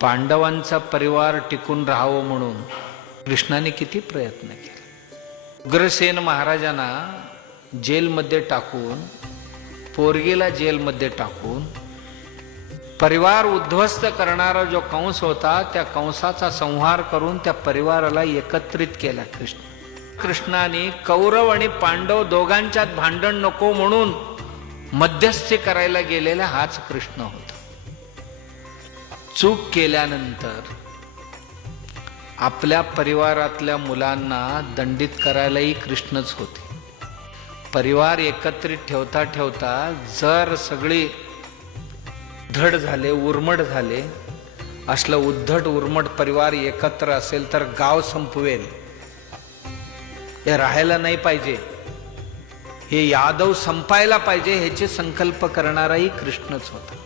पांडवांचा परिवार टिकून राहावं म्हणून कृष्णाने किती प्रयत्न केले। उग्रसेन महाराजांना जेलमध्ये टाकून, पोरगीला जेलमध्ये टाकून, परिवार उद्ध्वस्त करणारा जो कंस होता त्या कंसाचा संहार करून त्या परिवाराला एकत्रित केला कृष्णाने। कौरव आणि पांडव दोघांच्यात भांडण नको म्हणून मध्यस्थी करायला गेलेला हाच कृष्ण होता। चूक केल्यानंतर आपल्या परिवारातल्या मुलांना दंडित करायलाही कृष्णच होते। परिवार एकत्रित ठेवता ठेवता जर सगळे धड झाले, उर्मट झाले, असलं उद्धट उर्मट परिवार एकत्र असेल तर गाव संपवेल, हे राहायला नाही पाहिजे, हे यादव संपायला पाहिजे, ह्याचे संकल्प करणाराही कृष्णच होता।